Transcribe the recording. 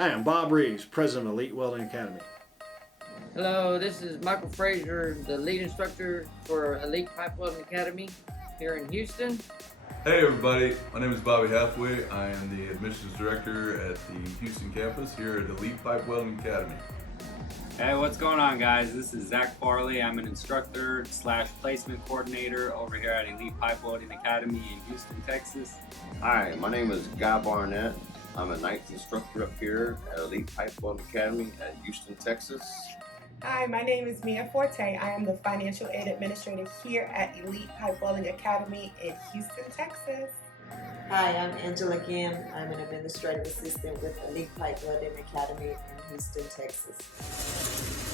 I am Bob Reeves, President of Elite Welding Academy. Hello, this is Michael Frazier, the lead instructor for Elite Pipe Welding Academy here in Houston. Hey everybody, my name is Bobby Halfway. I am the admissions director at the Houston campus here at Elite Pipe Welding Academy. Hey, what's going on, guys? This is Zach Farley. I'm an instructor / placement coordinator over here at Elite Pipe Welding Academy in Houston, Texas. Hi, my name is Guy Barnett. I'm a ninth instructor up here at Elite Pipe Welding Academy at Houston, Texas. Hi, my name is Mia Forte. I am the financial aid administrator here at Elite Pipe Welding Academy in Houston, Texas. Hi, I'm Angela Gim. I'm an administrative assistant with Elite Pipe Welding Academy in Houston, Texas.